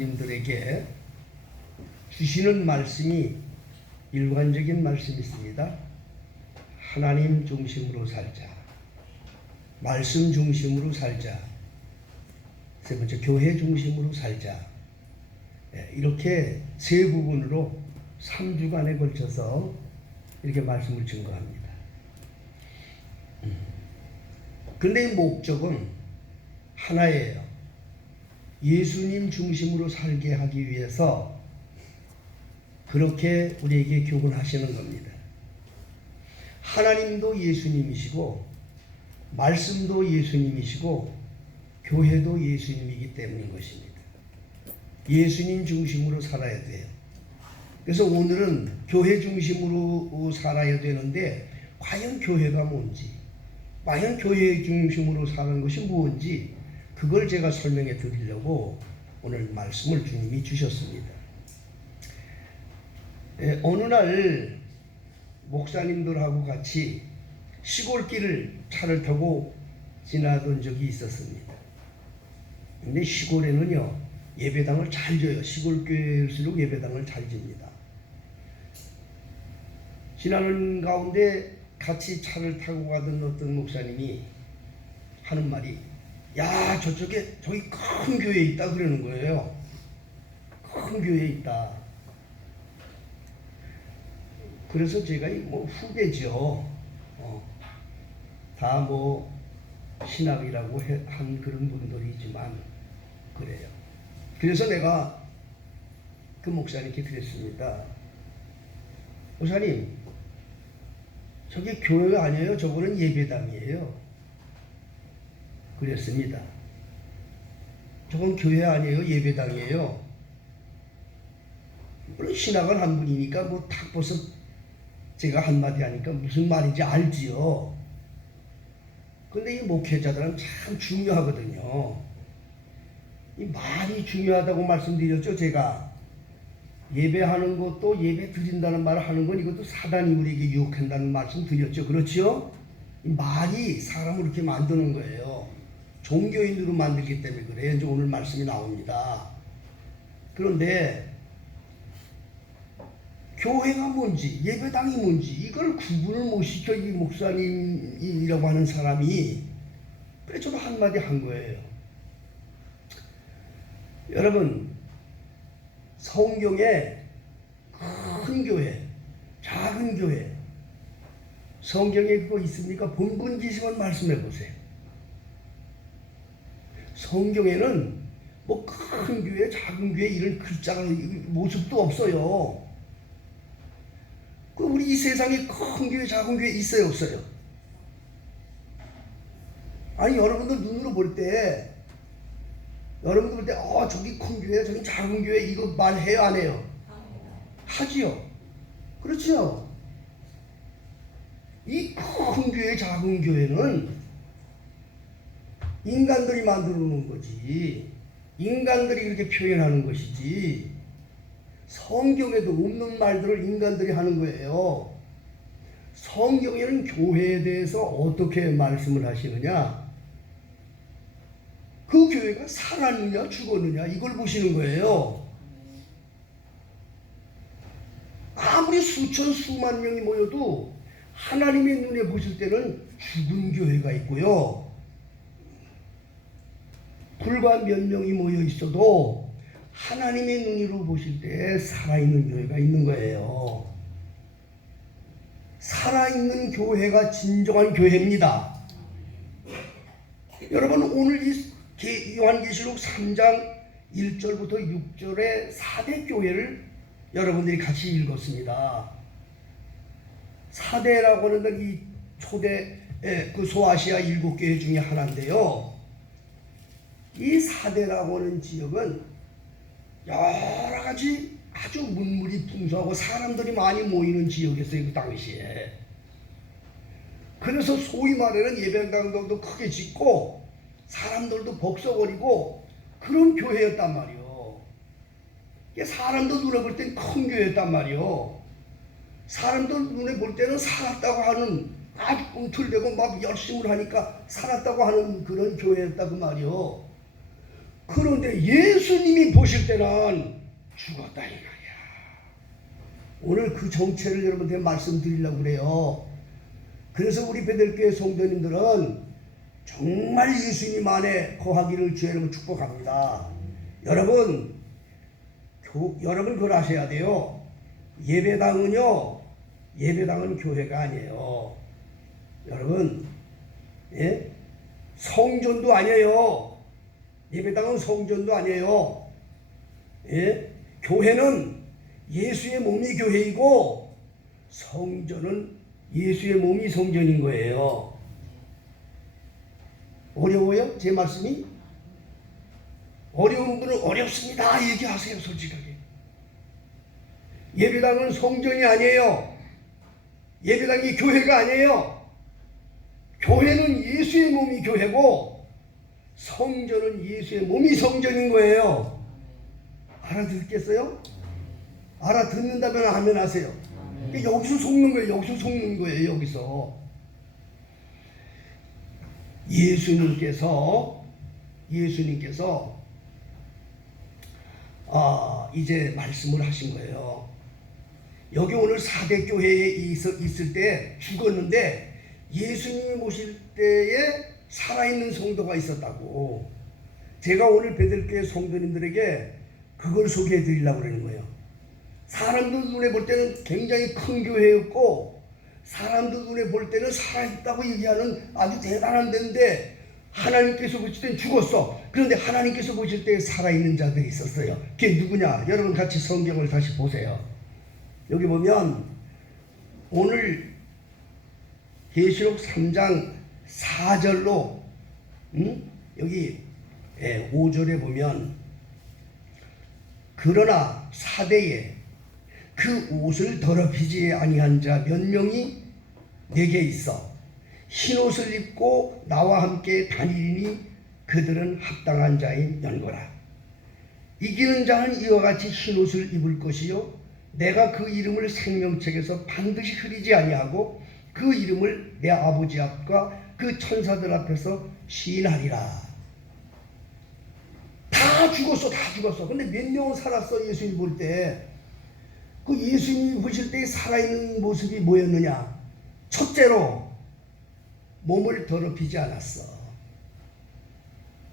성도님들에게 주시는 말씀이 일관적인 말씀이 있습니다. 하나님 중심으로 살자. 말씀 중심으로 살자. 세 번째, 교회 중심으로 살자. 이렇게 세 부분으로 3주간에 걸쳐서 이렇게 말씀을 증거합니다. 그런데 이 목적은 하나예요. 예수님 중심으로 살게 하기 위해서 그렇게 우리에게 교훈하시는 겁니다. 하나님도 예수님이시고 말씀도 예수님이시고 교회도 예수님이기 때문인 것입니다. 예수님 중심으로 살아야 돼요. 그래서 오늘은 교회 중심으로 살아야 되는데 과연 교회가 뭔지, 과연 교회 중심으로 사는 것이 뭔지 그걸 제가 설명해 드리려고 오늘 말씀을 주님이 주셨습니다. 어느 날 목사님들하고 같이 시골길을 차를 타고 지나던 적이 있었습니다. 근데 시골에는요 예배당을 잘 져요. 시골교회일수록 예배당을 잘 집니다. 지나는 가운데 같이 차를 타고 가던 어떤 목사님이 하는 말이, 야, 저쪽에 저기 큰 교회 있다 그러는 거예요. 큰 교회 있다. 그래서 제가 뭐 후배죠. 다 뭐 신학이라고 한 그런 분들이지만 그래요. 그래서 내가 그 목사님께 그랬습니다. 목사님, 저게 교회가 아니에요. 저거는 예배당이에요. 그랬습니다. 저건 교회 아니에요. 예배당이에요. 물론 신학을 한 분이니까 뭐 탁 벗어 제가 한마디 하니까 무슨 말인지 알지요. 근데 이 목회자들은 참 중요하거든요. 이 말이 중요하다고 말씀드렸죠. 제가 예배하는 것도 예배 드린다는 말을 하는 건 이것도 사단이 우리에게 유혹한다는 말씀 드렸죠. 그렇죠? 이 말이 사람을 이렇게 만드는 거예요. 종교인으로 만들기 때문에 그래요. 이제 오늘 말씀이 나옵니다. 그런데 교회가 뭔지 예배당이 뭔지 이걸 구분을 못 시켜 이 목사님이라고 하는 사람이 그래 저도 한마디 한 거예요. 여러분, 성경에 큰 교회, 작은 교회, 성경에 그거 있습니까? 본분기시만 말씀해 보세요. 성경에는 뭐 큰 교회, 작은 교회 이런 글자가 모습도 없어요. 우리 이 세상에 큰 교회, 작은 교회 있어요, 없어요? 아니 여러분들 눈으로 볼 때, 여러분들 볼 때, 저기 큰 교회, 저기 작은 교회 이거 말해요, 안 해요? 하지요. 그렇죠? 이 큰 교회, 작은 교회는 인간들이 만들어 놓은 거지. 인간들이 그렇게 표현하는 것이지. 성경에도 없는 말들을 인간들이 하는 거예요. 성경에는 교회에 대해서 어떻게 말씀을 하시느냐? 그 교회가 살았느냐 죽었느냐 이걸 보시는 거예요. 아무리 수천 수만 명이 모여도 하나님의 눈에 보실 때는 죽은 교회가 있고요. 불과 몇 명이 모여 있어도 하나님의 눈으로 보실 때 살아있는 교회가 있는 거예요. 살아있는 교회가 진정한 교회입니다. 여러분, 오늘 이 요한계시록 3장 1절부터 6절의 4대 교회를 여러분들이 같이 읽었습니다. 4대라고 하는 이 초대 그 소아시아 7교회 중에 하나인데요. 이 4대라고 하는 지역은 여러 가지 아주 문물이 풍성하고 사람들이 많이 모이는 지역이었어요. 그 당시에. 그래서 소위 말하는 예배당도 크게 짓고 사람들도 벅석거리고 그런 교회였단 말이요. 사람도 눈에 볼 땐 큰 교회였단 말이요. 사람들 눈에 볼 때는 살았다고 하는 아주 꿈틀대고 막 열심을 하니까 살았다고 하는 그런 교회였다 그 말이요. 그런데 예수님이 보실 때는 죽었다 이 말이야. 오늘 그 정체를 여러분한테 말씀드리려고 그래요. 그래서 우리 베들교회 성도님들은 정말 예수님 안에 거하기를 주의 이름으로 축복합니다. 여러분 그걸 아셔야 돼요. 예배당은 교회가 아니에요. 여러분, 예? 성전도 아니에요. 예배당은 성전도 아니에요. 예? 교회는 예수의 몸이 교회이고 성전은 예수의 몸이 성전인 거예요. 어려워요? 제 말씀이? 어려운 분은 어렵습니다 얘기하세요. 솔직하게. 예배당은 성전이 아니에요. 예배당이 교회가 아니에요. 교회는 예수의 몸이 교회고 성전은 예수의 몸이 성전인 거예요. 알아듣겠어요? 알아듣는다면 아멘 하세요. 여기서 속는 거예요. 여기서 속는 거예요. 여기서 예수님께서 이제 말씀을 하신 거예요. 여기 오늘 4대 교회에 있을 때 죽었는데 예수님이 모실 때에 살아있는 성도가 있었다고. 제가 오늘 베들교회 성도님들에게 그걸 소개해 드리려고 그러는 거예요. 사람들 눈에 볼 때는 굉장히 큰 교회였고 사람들 눈에 볼 때는 살아있다고 얘기하는 아주 대단한 데인데 하나님께서 보실 때는 죽었어. 그런데 하나님께서 보실 때 살아있는 자들이 있었어요. 그게 누구냐? 여러분 같이 성경을 다시 보세요. 여기 보면 오늘 계시록 3장 4절로 여기 5절에 보면 그러나 사대에 그 옷을 더럽히지 아니한 자 몇 명이 내게 있어 흰옷을 입고 나와 함께 다니리니 그들은 합당한 자인 연고라. 이기는 자는 이와 같이 흰옷을 입을 것이요 내가 그 이름을 생명책에서 반드시 흐리지 아니하고 그 이름을 내 아버지 앞과 그 천사들 앞에서 시인하리라. 다 죽었어. 근데 몇 명은 살았어. 예수님 볼 때. 그 예수님이 보실 때 살아있는 모습이 뭐였느냐? 첫째로 몸을 더럽히지 않았어.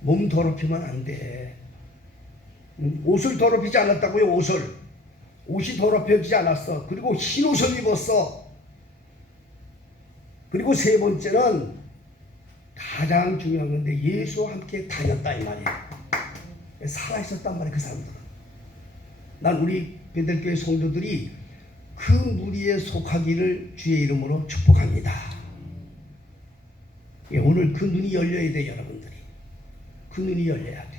몸 더럽히면 안 돼. 옷을 더럽히지 않았다고요. 옷이 더럽혀지지 않았어. 그리고 흰옷을 입었어. 그리고 세 번째는 가장 중요한 건데 예수와 함께 다녔다 이 말이에요. 살아있었단 말이에요. 그 사람들은. 난 우리 베들교회 성도들이 그 무리에 속하기를 주의 이름으로 축복합니다. 오늘 그 눈이 열려야 돼. 여러분들이 그 눈이 열려야 돼.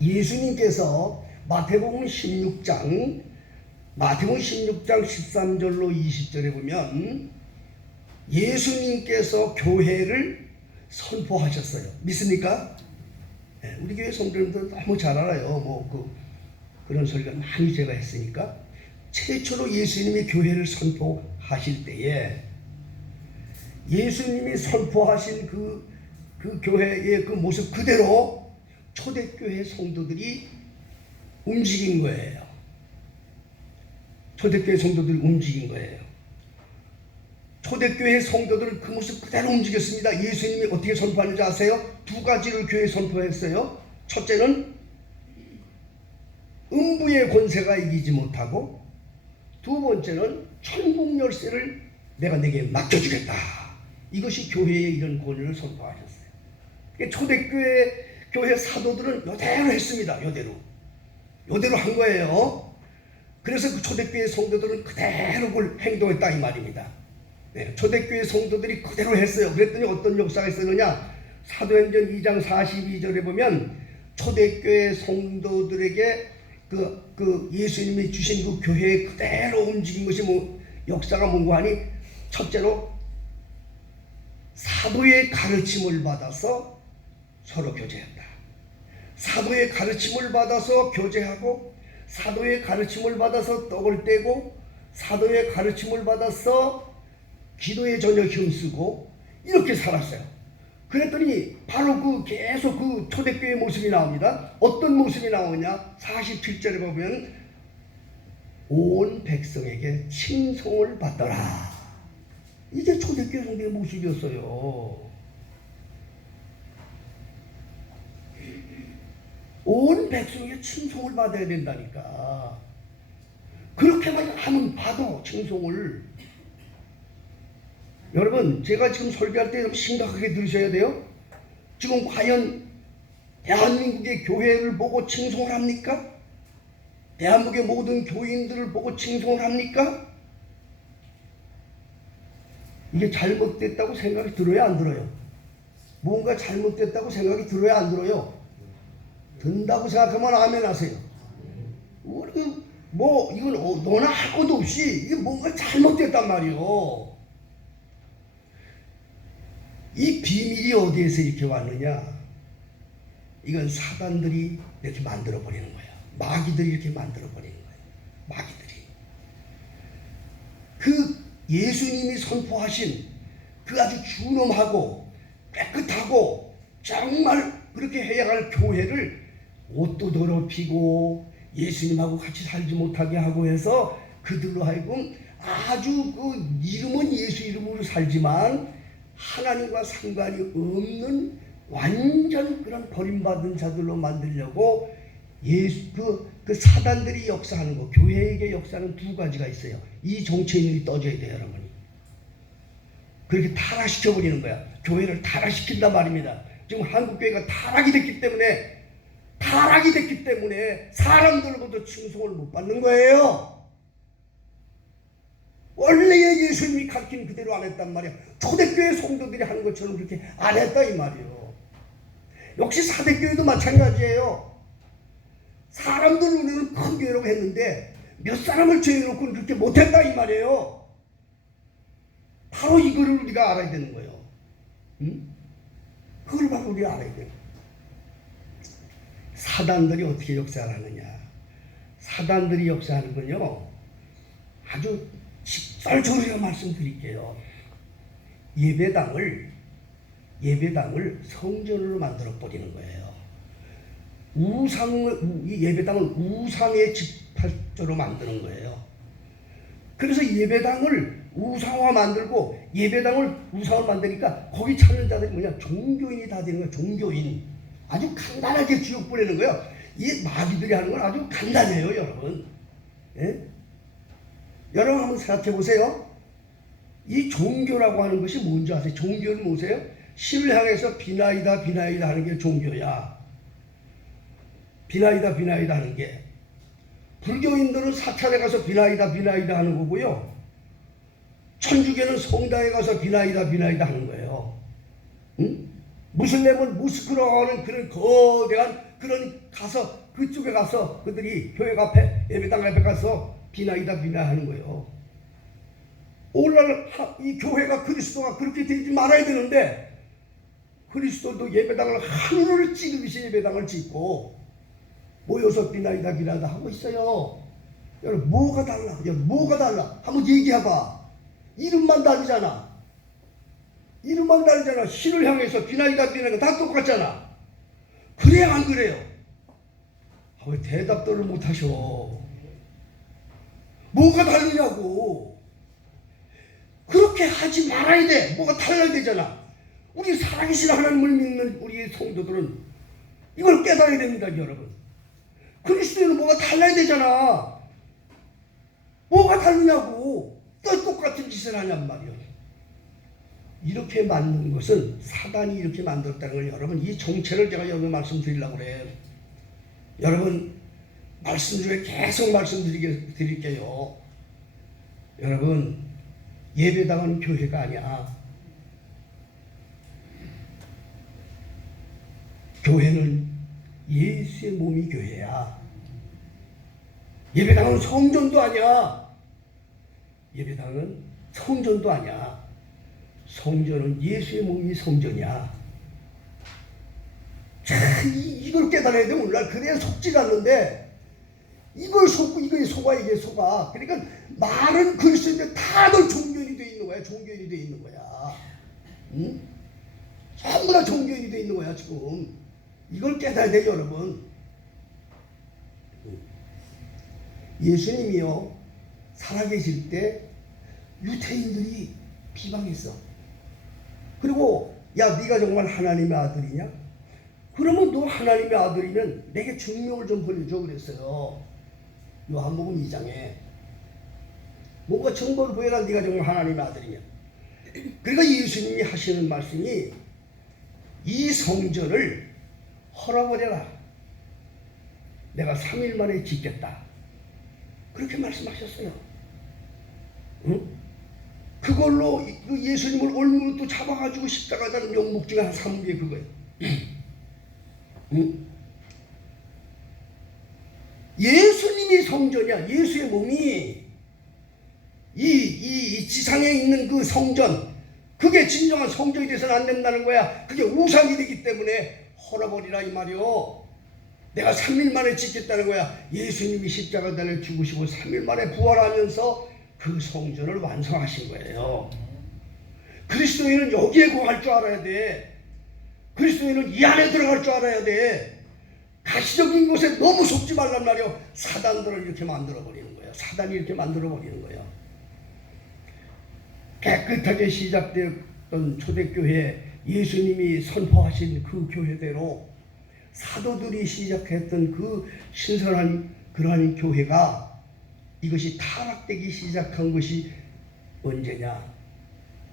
예수님께서 마태복음 16장 13절로 20절에 보면 예수님께서 교회를 선포하셨어요. 믿습니까? 네, 우리 교회 성도님들 너무 잘 알아요. 그런 소리가 많이 제가 했으니까. 최초로 예수님이 교회를 선포하실 때에 예수님이 선포하신 그 교회의 그 모습 그대로 초대교회 성도들이 움직인 거예요. 초대교회 성도들이 움직인 거예요. 초대교회 성도들은 그 모습 그대로 움직였습니다. 예수님이 어떻게 선포하는지 아세요? 두 가지를 교회에 선포했어요. 첫째는 음부의 권세가 이기지 못하고 두 번째는 천국 열쇠를 내가 내게 맡겨주겠다. 이것이 교회의 이런 권위를 선포하셨어요. 초대교회 사도들은 요대로 했습니다. 요대로 한 거예요. 그래서 그 초대교회 성도들은 그대로 그걸 행동했다 이 말입니다. 네, 초대교회 성도들이 그대로 했어요. 그랬더니 어떤 역사가 있었느냐? 사도행전 2장 42절에 보면 초대교회 성도들에게 그 예수님이 주신 그 교회에 그대로 움직인 것이 역사가 뭔고 하니 첫째로 사도의 가르침을 받아서 서로 교제한다. 사도의 가르침을 받아서 교제하고 사도의 가르침을 받아서 떡을 떼고 사도의 가르침을 받아서 기도에 전혀 힘쓰고 이렇게 살았어요. 그랬더니 바로 계속 초대교회 모습이 나옵니다. 어떤 모습이 나오냐? 47절에 보면 온 백성에게 칭송을 받더라. 이게 초대교회 성도의 모습이었어요. 온 백성에게 칭송을 받아야 된다니까. 그렇게만 하면 봐도 칭송을. 여러분, 제가 지금 설교할 때 심각하게 들으셔야 돼요. 지금 과연 대한민국의 교회를 보고 칭송을 합니까? 대한민국의 모든 교인들을 보고 칭송을 합니까? 이게 잘못됐다고 생각이 들어요, 안 들어요? 뭔가 잘못됐다고 생각이 들어요, 안 들어요? 든다고 생각하면 아멘 하세요. 우리 이건 너나 할 것도 없이 이게 뭔가 잘못됐단 말이요. 이 비밀이 어디에서 이렇게 왔느냐? 이건 사단들이 이렇게 만들어 버리는 거야. 마귀들이 이렇게 만들어 버리는 거야. 마귀들이. 예수님이 선포하신 아주 준엄하고 깨끗하고 정말 그렇게 해야 할 교회를 옷도 더럽히고 예수님하고 같이 살지 못하게 하고 해서 그들로 하여금 아주 이름은 예수 이름으로 살지만 하나님과 상관이 없는 완전 그런 버림받은 자들로 만들려고 사단들이 역사하는 거, 교회에게 역사하는 두 가지가 있어요. 이 정체인이 떠져야 돼요, 여러분이. 그렇게 타락시켜버리는 거야. 교회를 타락시킨단 말입니다. 지금 한국교회가 타락이 됐기 때문에 사람들로부터 칭송을 못 받는 거예요. 원래의 예수님이 가르친 그대로 안 했단 말이야. 초대교회 성도들이 하는 것처럼 그렇게 안 했다 이 말이에요. 역시 사대교회도 마찬가지예요. 사람들 눈에는 큰 교회라고 했는데 몇 사람을 죄해놓고는 그렇게 못했다 이 말이에요. 바로 이거를 우리가 알아야 되는 거예요. 응? 그걸 바로 우리가 알아야 돼요. 사단들이 어떻게 역사를 하느냐? 사단들이 역사하는 건요, 아주 직설적으로 말씀드릴게요. 예배당을 성전으로 만들어 버리는 거예요. 예배당을 우상의 집합조로 만드는 거예요. 그래서 예배당을 우상화 만들고 예배당을 우상화 만드니까 거기 찾는 자들이 뭐냐? 종교인이 다 되는 거야. 종교인. 아주 간단하게 지옥 보내는 거예요. 이 마귀들이 하는 건 아주 간단해요, 여러분. 예? 여러분 한번 생각해 보세요. 이 종교라고 하는 것이 뭔지 아세요? 종교는 뭐세요? 신을 향해서 비나이다 하는 게 종교야. 비나이다 하는 게. 불교인들은 사찰에 가서 비나이다 하는 거고요. 천주교는 성당에 가서 비나이다 하는 거예요. 응? 무슬림은 모스크라고 하는 그런 거대한 그쪽에 가서 그들이 교회 앞에 예배당 앞에 가서 비나이다 하는 거예요. 오늘날 이 교회가 그리스도가 그렇게 되지 말아야 되는데 그리스도도 예배당을 하늘을 찌르듯이 예배당을 짓고 모여서 비나이다 하고 있어요. 여러분 뭐가 달라? 한번 얘기해봐. 이름만 다르잖아. 신을 향해서 비나이다 다 똑같잖아. 그래 안 그래요? 왜 대답들을 못하셔? 뭐가 다르냐고. 그렇게 하지 말아야 돼. 뭐가 달라야 되잖아. 우리 살아계신 하나님을 믿는 우리 성도들은 이걸 깨달아야 됩니다, 여러분. 그리스도는 뭐가 달라야 되잖아. 뭐가 다르냐고. 똑같은 짓을 하냔 말이야. 이렇게 만든 것은 사단이 이렇게 만들었다는 걸 여러분, 이 정체를 제가 여러분 말씀드리려고 그래요. 여러분 말씀 중에 계속 말씀드릴게요. 여러분 예배당은 교회가 아니야. 교회는 예수의 몸이 교회야. 예배당은 성전도 아니야. 성전은 예수의 몸이 성전이야. 이걸 깨달아야 돼. 오늘날 그래야 속지가 않는데 이걸 속고 이게 속아. 그러니까 말은 그리스도인데 다들 종교인이 돼 있는 거야. 응? 전부 다 종교인이 돼 있는 거야 지금. 이걸 깨달아야 돼요 여러분. 예수님이요 살아계실 때 유태인들이 비방했어. 그리고 야 네가 정말 하나님의 아들이냐? 그러면 너 하나님의 아들이면 내게 증명을 좀 보여줘 그랬어요. 요한복음 2장에 뭔가 증거를 보여라 네가 정말 하나님의 아들이냐. 그러니까 예수님이 하시는 말씀이 이 성전을 헐어버려라. 내가 3일 만에 짓겠다. 그렇게 말씀하셨어요. 응? 그걸로 그 예수님을 올무로 또 잡아가지고 십자가 다는 명목 중에 한 3개 그거예요. 응? 예수님이 성전이야. 예수의 몸이 이 지상에 있는 그 성전, 그게 진정한 성전이 돼서는 안 된다는 거야. 그게 우상이 되기 때문에 헐어버리라 이 말이요. 내가 3일 만에 짓겠다는 거야. 예수님이 십자가 달려 죽으시고 3일 만에 부활하면서 그 성전을 완성하신 거예요. 그리스도인은 여기에 거할 줄 알아야 돼. 그리스도인은 이 안에 들어갈 줄 알아야 돼. 가시적인 것에 너무 속지 말란 말이요. 사단들을 이렇게 만들어버리는 거예요. 사단이 이렇게 만들어버리는 거예요. 깨끗하게 시작되었던 초대교회, 예수님이 선포하신 그 교회대로 사도들이 시작했던 그 신선한 그러한 교회가 이것이 타락되기 시작한 것이 언제냐?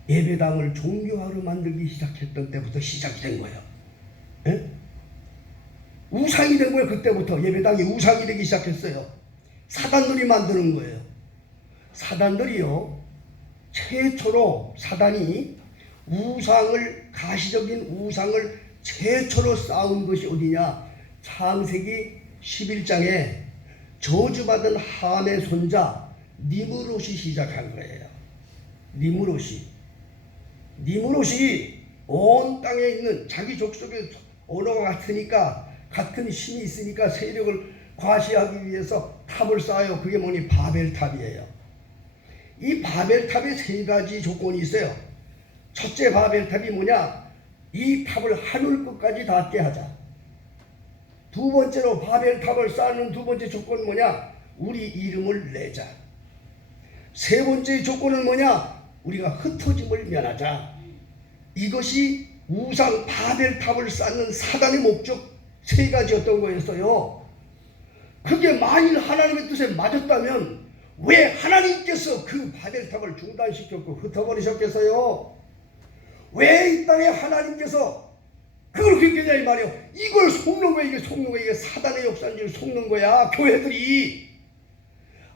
예배당을 종교화로 만들기 시작했던 때부터 시작이 된 거예요. 에? 우상이 된 거예요. 그때부터 예배당이 우상이 되기 시작했어요. 사단들이 만드는 거예요. 사단들이요, 최초로 사단이 우상을, 가시적인 우상을 최초로 쌓은 것이 어디냐? 창세기 11장에 저주받은 함의 손자 니므롯이 시작한 거예요. 니므롯이 온 땅에 있는 자기 족속의 언어가 같으니까, 같은 신이 있으니까 세력을 과시하기 위해서 탑을 쌓아요. 그게 뭐니? 바벨탑이에요. 이 바벨탑에 3가지 조건이 있어요. 첫째 바벨탑이 뭐냐? 이 탑을 하늘 끝까지 닿게 하자. 두 번째로 바벨탑을 쌓는 두 번째 조건은 뭐냐? 우리 이름을 내자. 세 번째 조건은 뭐냐? 우리가 흩어짐을 면하자. 이것이 우상 바벨탑을 쌓는 사단의 목적 3가지였던 거였어요. 그게 만일 하나님의 뜻에 맞았다면 왜 하나님께서 그 바벨탑을 중단시켰고 흩어버리셨겠어요? 왜 이 땅에 하나님께서 그걸 그렇게 했냐 이 말이에요. 이걸 속는 거야. 이게 속는 거야. 이게 사단의 역사인 줄 속는 거야. 교회들이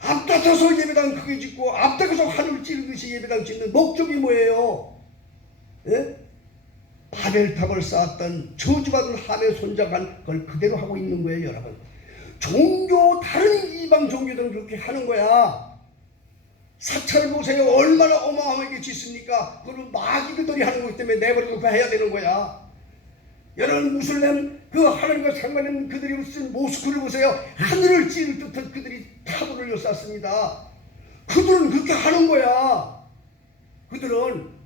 앞다퉈서 예배당 크게 짓고 앞다퉈서 하늘 찌르듯이 예배당 짓는 목적이 뭐예요? 예? 바벨탑을 쌓았던 저주받은 함의 손자가 그걸 그대로 하고 있는 거예요. 여러분, 다른 이방 종교들은 그렇게 하는 거야. 사찰 보세요. 얼마나 어마어마하게 짓습니까? 그걸 마귀들이 하는 거기 때문에 내버려두고 해야 되는 거야. 여러분, 무슬림 그 하나님과 상관없는 그들이 쓴 모스크를 보세요. 하늘을 찌를 듯한 그들이 탑을 쌓습니다. 그들은 그렇게 하는 거야. 그들은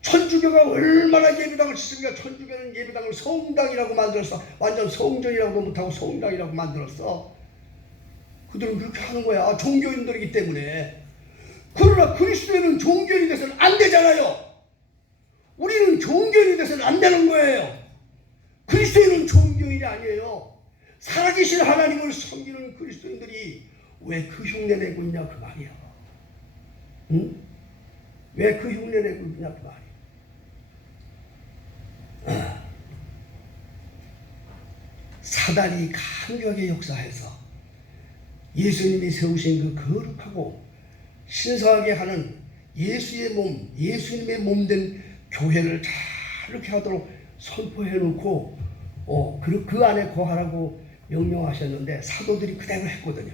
천주교가 얼마나 예배당을 짓습니까? 천주교는 예배당을 성당이라고 만들었어. 완전 성전이라고도 못하고 성당이라고 만들었어. 그들은 그렇게 하는 거야. 종교인들이기 때문에. 그러나 그리스도인은 종교인이 돼서는 안 되잖아요. 우리는 종교인이 돼서는 안 되는 거예요. 그리스도인은 종교인이 아니에요. 살아계신 하나님을 섬기는 그리스도인들이 왜 그 흉내 내고 있냐 그 말이야. 응? 왜 그 흉내 내고 있냐 그 말이야. 사단이 강력하게 역사해서 예수님이 세우신 그 거룩하고 신성하게 하는 예수의 몸, 예수님의 몸된 교회를 잘 이렇게 하도록 선포해 놓고 그 안에 거하라고 명령하셨는데 사도들이 그대로 했거든요.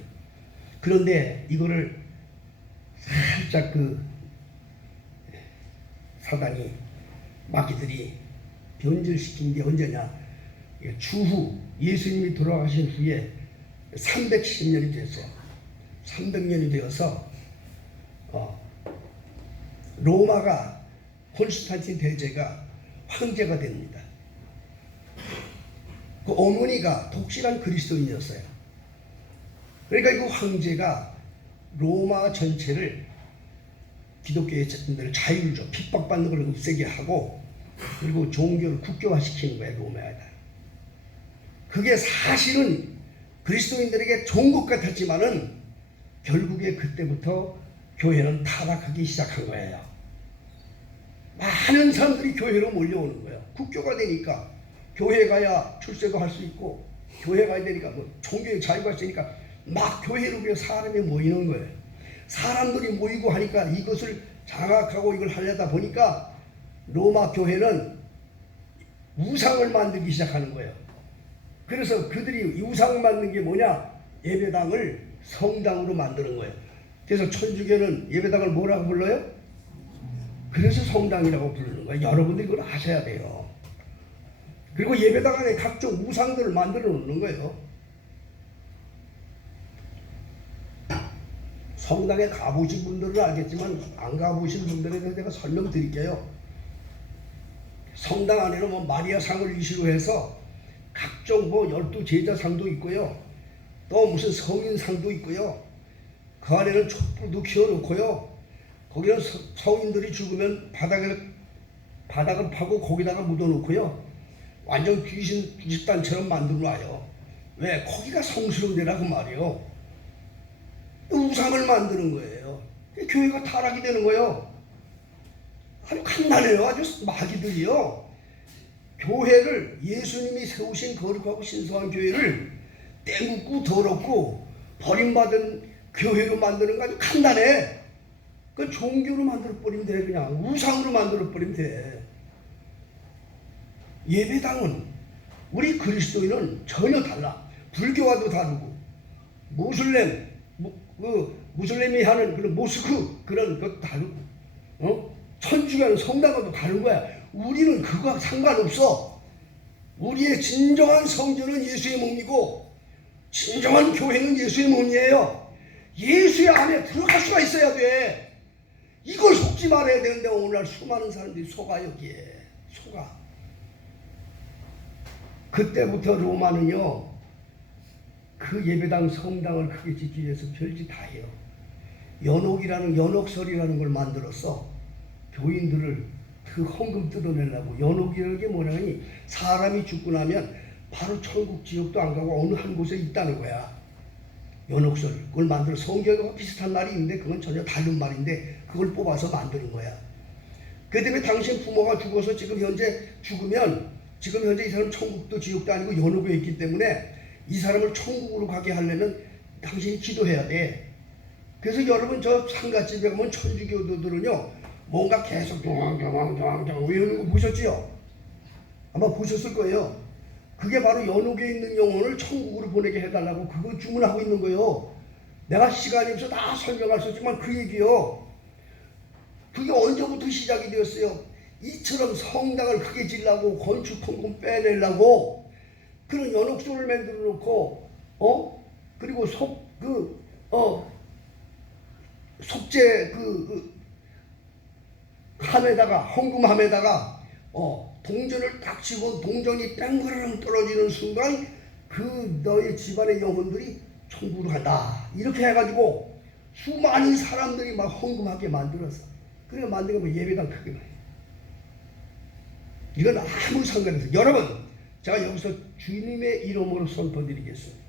그런데 이거를 살짝 사단이 마귀들이 변질시킨 게 언제냐? 주후 예수님이 돌아가신 후에 310년이 됐어요. 300년이 되어서 로마가 콘스탄틴 대제가 황제가 됩니다. 그 어머니가 독실한 그리스도인이었어요. 그러니까 그 황제가 로마 전체를 기독교의 자유를 줘, 핍박받는 걸 없애게 하고, 그리고 종교를 국교화시키는 거예요, 로마에다. 그게 사실은 그리스도인들에게 좋은 것 같았지만은 결국에 그때부터 교회는 타락하기 시작한 거예요. 많은 사람들이 교회로 몰려오는 거예요. 국교가 되니까 교회 가야 출세도 할 수 있고, 교회 가야 되니까 뭐 종교의 자유가 있으니까 막 교회로 그냥 사람이 모이는 거예요. 사람들이 모이고 하니까 이것을 장악하고 이걸 하려다 보니까 로마 교회는 우상을 만들기 시작하는 거예요. 그래서 그들이 우상 만든 게 뭐냐? 예배당을 성당으로 만드는 거예요. 그래서 천주교는 예배당을 뭐라고 불러요? 그래서 성당이라고 부르는 거예요. 여러분들이 그걸 아셔야 돼요. 그리고 예배당 안에 각종 우상들을 만들어 놓는 거예요. 성당에 가보신 분들은 알겠지만 안 가보신 분들에 대해서 제가 설명드릴게요. 성당 안에는 뭐 마리아상을 이시로 해서 각종 뭐 12제자상도 있고요. 또 무슨 성인상도 있고요. 그 안에는 촛불도 키워놓고요. 거기는 성인들이 죽으면 바닥을 파고 거기다가 묻어놓고요. 완전 귀신단처럼 만들어놔요. 왜? 거기가 성스러운 데라 그 말이에요. 우상을 만드는 거예요. 교회가 타락이 되는 거예요. 아주 간단해요. 아주 마귀들이요. 교회를, 예수님이 세우신 거룩하고 신성한 교회를 떼묻고 더럽고 버림받은 교회로 만드는 거 아주 간단해. 그 종교로 만들어버리면 돼. 그냥 우상으로 만들어버리면 돼. 예배당은 우리 그리스도인은 전혀 달라. 불교와도 다르고, 무슬림이 하는 그런 모스크 그런 것도 다르고, 천주교는 성당과도 다른 거야. 우리는 그거와 상관없어. 우리의 진정한 성전은 예수의 몸이고, 진정한 교회는 예수의 몸이에요. 예수의 안에 들어갈 수가 있어야 돼. 이걸 속지 말아야 되는데 오늘날 수많은 사람들이 속아. 여기에 속아. 그때부터 로마는요, 그 예배당 성당을 크게 짓기 위해서 별짓 다 해요. 연옥설이라는 걸 만들어서 교인들을 그 헌금 뜯어내려고. 연옥이라는 게 뭐냐니, 사람이 죽고 나면 바로 천국 지옥도 안 가고 어느 한 곳에 있다는 거야. 연옥설 그걸 만들어. 성경과 비슷한 말이 있는데 그건 전혀 다른 말인데 그걸 뽑아서 만드는 거야. 그 때문에 당신 부모가 죽어서 지금 현재 죽으면, 지금 현재 이 사람 천국도 지옥도 아니고 연옥에 있기 때문에 이 사람을 천국으로 가게 하려면 당신이 기도해야 돼. 그래서 여러분 저 상가집에 가면 천주교도들은요, 뭔가 계속 동황 외우는 거 보셨지요? 아마 보셨을 거예요. 그게 바로 연옥에 있는 영혼을 천국으로 보내게 해달라고 그거 주문하고 있는 거예요. 내가 시간이 없어 다 설명할 수 없지만 그 얘기요. 그게 언제부터 시작이 되었어요? 이처럼 성당을 크게 지려고 건축 헌금 빼내려고 그런 연옥소를 만들어 놓고, 그리고 속죄 함에다가, 헌금함에다가 동전을 딱 치고 동전이 뺑그르릉 떨어지는 순간 그 너의 집안의 영혼들이 천국으로 간다. 이렇게 해가지고 수많은 사람들이 막 헌금하게 만들었어. 그러니까 만든 게 뭐 예배당 크기만 해. 이건 아무 상관이 없어요. 여러분, 제가 여기서 주님의 이름으로 선포드리겠습니다.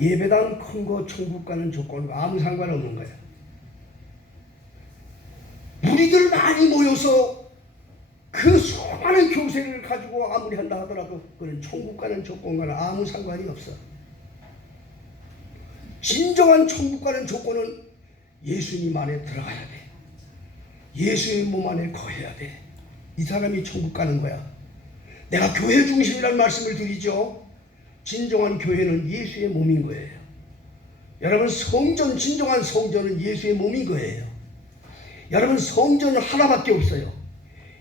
예배당 큰 거 천국 가는 조건과 아무 상관없는 거야. 무리들 많이 모여서 그 수많은 교세를 가지고 아무리 한다 하더라도 그런 천국 가는 조건과는 아무 상관이 없어. 진정한 천국 가는 조건은 예수님 안에 들어가야 돼. 예수의 몸 안에 거해야 돼. 이 사람이 천국 가는 거야. 내가 교회 중심이라는 말씀을 드리죠. 진정한 교회는 예수의 몸인 거예요. 여러분, 진정한 성전은 예수의 몸인 거예요. 여러분, 성전은 하나밖에 없어요.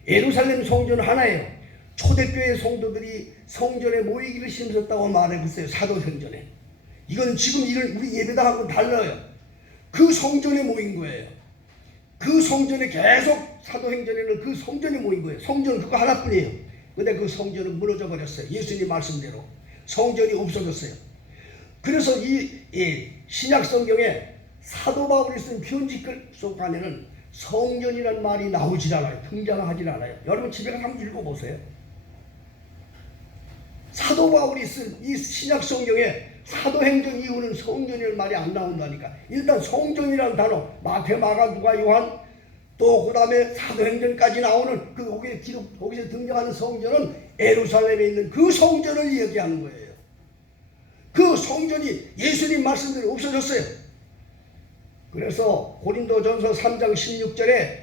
예루살렘 성전은 하나예요. 초대교회 성도들이 성전에 모이기를 힘썼다고 말해보세요. 사도행전에. 이건 지금 우리 예배당하고는 달라요. 그 성전에 모인 거예요. 그 성전에 계속 사도행전에는 그 성전이 모인 거예요. 성전 그거 하나뿐이에요. 근데 그 성전은 무너져 버렸어요. 예수님 말씀대로 성전이 없어졌어요. 그래서 이 신약 성경에 사도 바울이 쓴 편지글 속 안에는 성전이라는 말이 나오질 않아요. 등장하질 않아요. 여러분 집에 가서 한번 읽어보세요. 사도 바울이 쓴 이 신약 성경에 사도행전 이후는 성전이라는 말이 안 나온다니까. 일단 성전이라는 단어 마태, 마가, 누가, 요한 또 그 다음에 사도행전까지 나오는 그 거기서 등장하는 성전은 예루살렘에 있는 그 성전을 이야기하는 거예요. 그 성전이 예수님 말씀대로 없어졌어요. 그래서 고린도전서 3장 16절에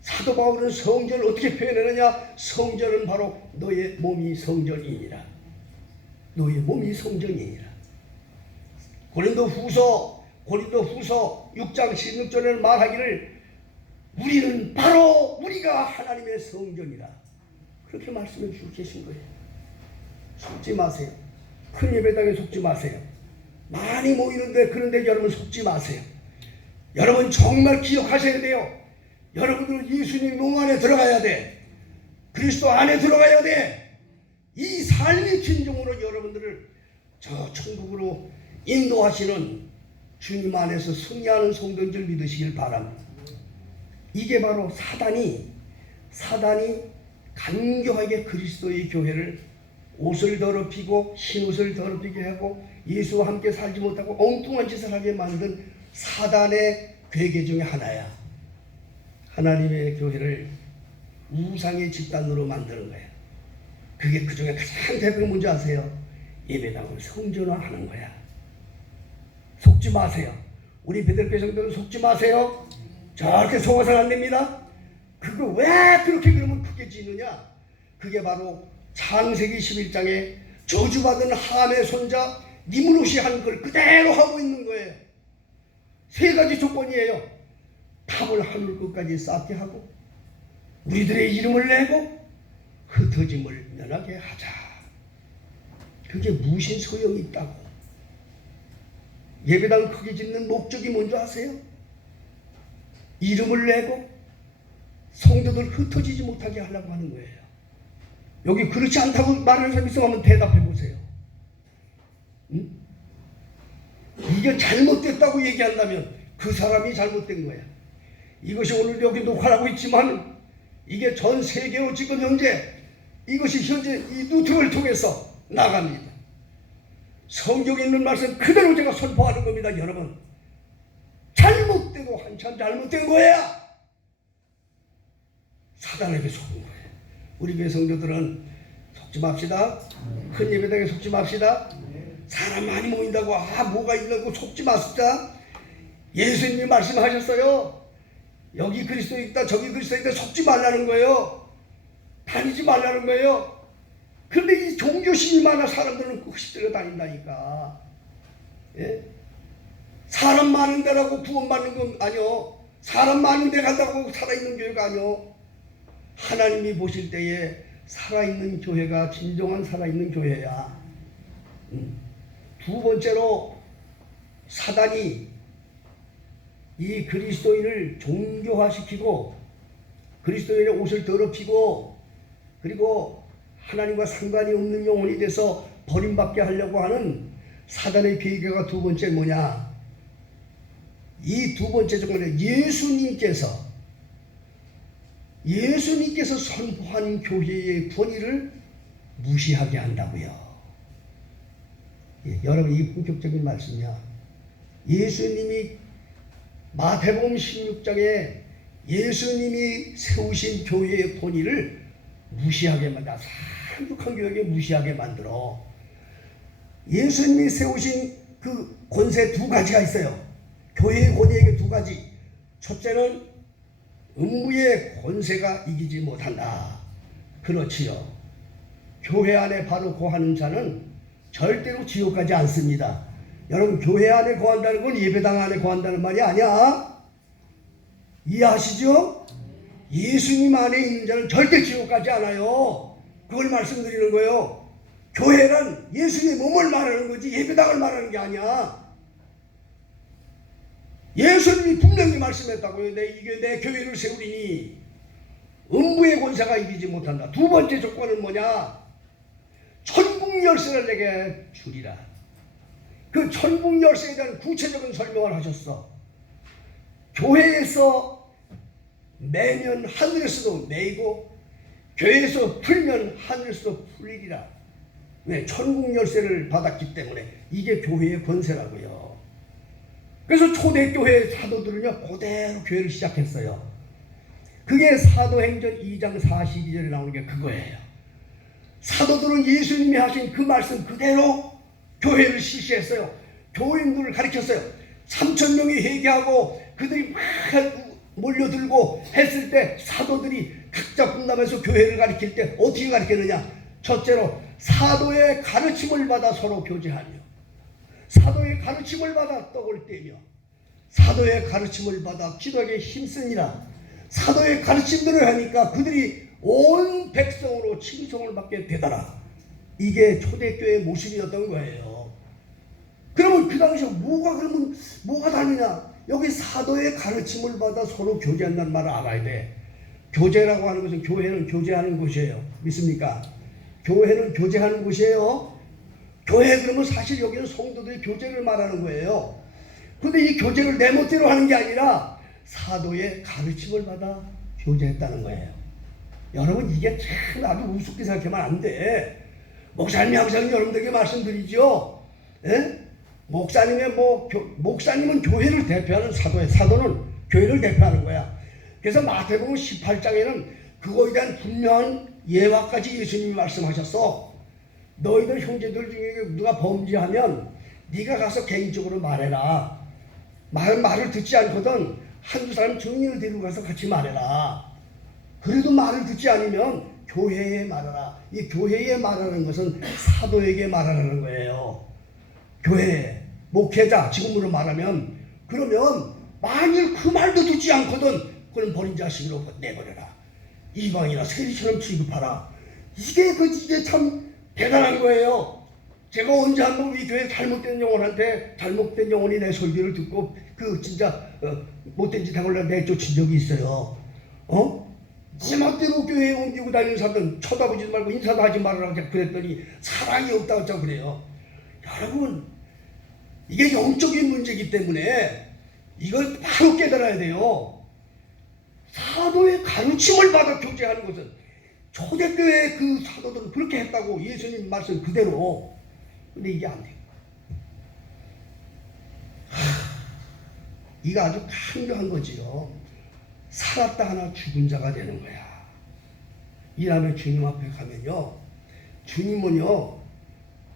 사도 바울은 성전을 어떻게 표현하느냐? 성전은 바로 너의 몸이 성전이니라. 너의 몸이 성전이니라. 고린도후서 6장 16절에는 말하기를 우리는 바로 우리가 하나님의 성전이라. 그렇게 말씀해 주고 계신 거예요. 속지 마세요. 큰 예배당에 속지 마세요. 많이 모이는데 그런데 여러분 속지 마세요. 여러분 정말 기억하셔야 돼요. 여러분들은 예수님 몸 안에 들어가야 돼. 그리스도 안에 들어가야 돼. 이 삶의 진정으로 여러분들을 저 천국으로 인도하시는 주님 안에서 승리하는 성도인 줄 믿으시길 바랍니다. 이게 바로 사단이 간교하게 그리스도의 교회를 옷을 더럽히고 흰옷을 더럽히게 하고 예수와 함께 살지 못하고 엉뚱한 짓을 하게 만든 사단의 괴계 중에 하나야. 하나님의 교회를 우상의 집단으로 만드는 거야. 그게 그 중에 가장 대표적인 뭔지 아세요? 예배당을 성전화하는 거야. 속지 마세요. 우리 베들레헴 성도는 속지 마세요. 저렇게 속아서는 안 됩니다. 그거 왜 그렇게 그러면 크게 지느냐? 그게 바로 창세기 11장에 저주받은 함의 손자 니므롯이 한 걸 그대로 하고 있는 거예요. 세 가지 조건이에요. 탑을 하늘 끝까지 쌓게 하고 우리들의 이름을 내고 흩어짐을 면하게 하자. 그게 무슨 소용이 있다고. 예배당 크게 짓는 목적이 뭔지 아세요? 이름을 내고 성도들 흩어지지 못하게 하려고 하는 거예요. 여기 그렇지 않다고 말하는 사람이 있으면 한번 대답해 보세요. 응? 이게 잘못됐다고 얘기한다면 그 사람이 잘못된 거야. 이것이 오늘 여기 녹화하고 있지만 이게 전 세계로 지금 현재 이것이 현재 이 유튜브를 통해서 나갑니다. 성경에 있는 말씀 그대로 제가 선포하는 겁니다. 여러분 잘못되고 한참 잘못된 거야. 사단에게 속은 거예요. 우리 교회 성도들은 속지 맙시다. 큰 예배당에 속지 맙시다. 사람 많이 모인다고 뭐가 있다고 속지 맙시다. 예수님이 말씀하셨어요. 여기 그리스도 있다 저기 그리스도 있다 속지 말라는 거예요. 다니지 말라는 거예요. 그런데 이 종교심이 많아 사람들은 흡식들어 다닌다니까. 예? 사람 많은 데라고 구원받는 건 아니요. 사람 많은 데 간다고 살아있는 교회가 아니요. 하나님이 보실 때에 살아있는 교회가 진정한 살아있는 교회야. 두 번째로 사단이 이 그리스도인을 종교화시키고 그리스도인의 옷을 더럽히고 그리고 하나님과 상관이 없는 영혼이 돼서 버림받게 하려고 하는 사단의 계획가 두 번째 뭐냐? 이 두 번째 조건은 예수님께서 선포한 교회의 권위를 무시하게 한다고요. 예, 여러분 이게 본격적인 말씀이야. 예수님이 마태복음 16장에 예수님이 세우신 교회의 권위를 무시하게 만들어. 한국한 교회에 무시하게 만들어. 예수님이 세우신 그 권세 두 가지가 있어요. 교회의 권위에게 두 가지. 첫째는 음부의 권세가 이기지 못한다. 그렇지요. 교회 안에 바로 거하는 자는 절대로 지옥 가지 않습니다. 여러분 교회 안에 거한다는 건 예배당 안에 거한다는 말이 아니야. 이해하시죠? 예수님 안에 있는 자는 절대 지옥 가지 않아요. 그걸 말씀드리는 거예요. 교회란 예수님의 몸을 말하는 거지 예배당을 말하는 게 아니야. 예수님이 분명히 말씀했다고요. 이게 내 교회를 세우리니 음부의 권세가 이기지 못한다. 두 번째 조건은 뭐냐? 천국 열쇠를 내게 주리라. 그 천국 열쇠에 대한 구체적인 설명을 하셨어. 교회에서 매면 하늘에서도 매이고 교회에서 풀면 하늘에서도 풀리리라. 왜? 천국 열쇠를 받았기 때문에. 이게 교회의 권세라고요. 그래서 초대교회 사도들은요 그대로 교회를 시작했어요. 그게 사도행전 2장 42절에 나오는 게 그거예요. 사도들은 예수님이 하신 그 말씀 그대로 교회를 실시했어요. 교인들을 가르쳤어요. 3,000명이 회개하고 그들이 막 몰려들고 했을 때 사도들이 각자 분담해서 교회를 가르칠 때 어떻게 가르쳤느냐? 첫째로 사도의 가르침을 받아 서로 교제하며, 사도의 가르침을 받아 떡을 떼며, 사도의 가르침을 받아 기도하기에 힘쓰니라. 사도의 가르침들을 하니까 그들이 온 백성으로 칭송을 받게 되더라. 이게 초대교회의 모습이었던 거예요. 그러면 그 당시에 뭐가 다르냐? 여기 사도의 가르침을 받아 서로 교제한다는 말을 알아야 돼. 교제라고 하는 것은 교회는 교제하는 곳이에요. 믿습니까? 교회는 교제하는 곳이에요. 교회 그러면 사실 여기는 성도들이 교제를 말하는 거예요. 그런데 이 교제를 내 멋대로 하는 게 아니라 사도의 가르침을 받아 교제했다는 거예요. 여러분 이게 참 아주 우습게 생각하면 안 돼. 목사님이 항상 여러분들에게 말씀드리죠. 예? 목사님은 교회를 대표하는 사도는 교회를 대표하는 거야. 그래서 마태복음 18장에는 그거에 대한 분명한 예화까지 예수님이 말씀하셨어. 너희들 형제들 중에 누가 범죄하면 네가 가서 개인적으로 말해라. 말을 듣지 않거든 한두 사람 증인을 데리고 가서 같이 말해라. 그래도 말을 듣지 않으면 교회에 말하라. 이 교회에 말하는 것은 사도에게 말하는 거예요. 교회, 목회자 지금으로 말하면, 그러면 만일 그 말도 듣지 않거든 그럼 버린 자식으로 내버려라. 이방이나 세리처럼 취급하라. 이게 참 대단한 거예요. 제가 언제 한번 우리 교회 잘못된 영혼한테 잘못된 영혼이 내 설교를 듣고 그 진짜 못된 짓 하고 내쫓은 적이 있어요. 지 멋대로 교회에 옮기고 다니는 사람들은 쳐다보지도 말고 인사도 하지 말라고 그랬더니 사랑이 없다고 자꾸 그래요. 여러분 이게 영적인 문제이기 때문에 이걸 바로 깨달아야 돼요. 사도의 가르침을 받아 교제하는 것은 초대교회 그 사도들은 그렇게 했다고 예수님 말씀 그대로. 근데 이게 안 돼요. 이거 아주 강력한 거지요. 살았다 하나 죽은 자가 되는 거야. 이 다음에 주님 앞에 가면요, 주님은요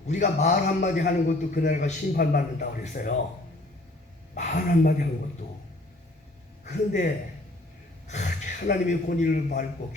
우리가 말 한마디 하는 것도 그날가 심판받는다고 그랬어요. 말 한마디 하는 것도. 그런데 그렇게 하나님의 권위를 밟고